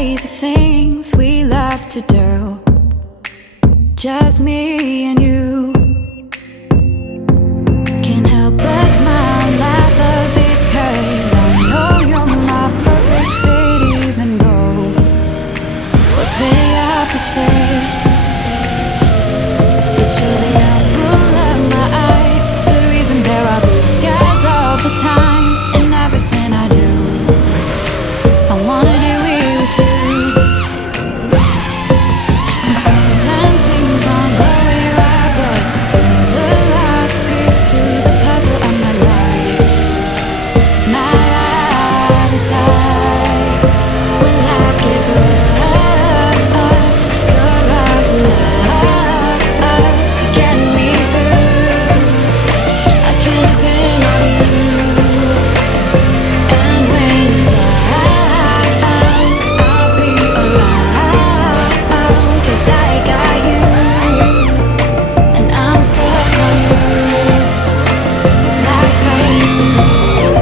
crazy things we love to do, just me and you. Can't help but smile, laugh a bit, 'cause I know you're my perfect fit, even though we're pretty opposite. But you're the apple of my eye, the reason there are blue skies all the time. And everything I do, I wanna do it with you. And sometimes things aren't going right, but you're the last piece to the puzzle of my life. My ride or die. When life gets rough, your love's enough to get me through. I can depend on you. And when you die, I'll be around, 'cause I got you, and I'm stuck on you like crazy glue.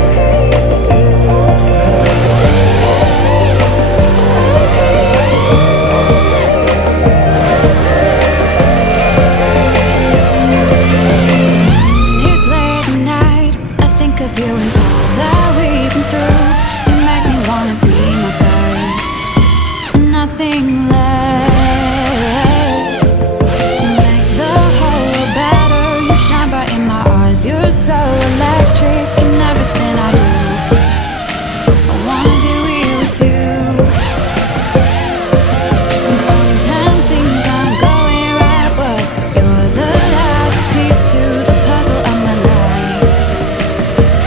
It's late at night, I think of you and all that we've been through. You make me wanna be my best, and nothing less. You make the whole world better, you shine bright in my eyes. You're so electric in everything I do. I wanna do it with you. And sometimes things aren't going right, but you're the last piece to the puzzle of my life.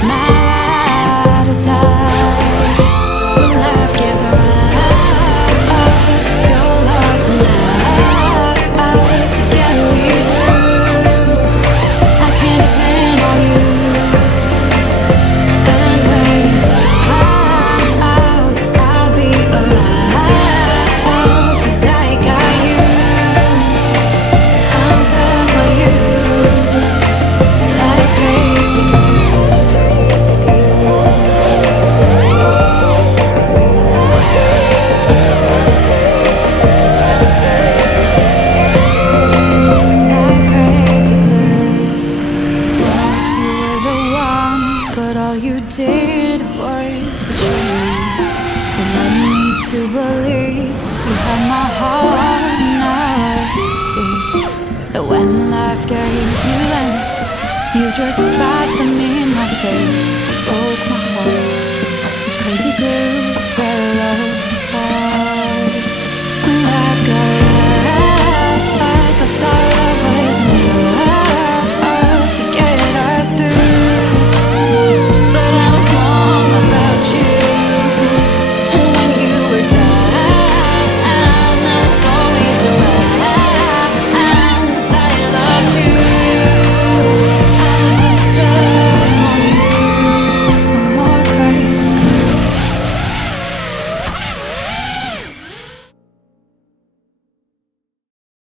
My ride or die. When life gets rough, your love's enough to get me through. I can depend on you. And when you die, I'll be around, 'cause I got you, and I'm stuck on you like crazy glue. Like crazy glue. Thought you were the one, but all you did was betray me. You led me to believe you had my heart. Now I see that when life gave you limits, you just spat them in my face.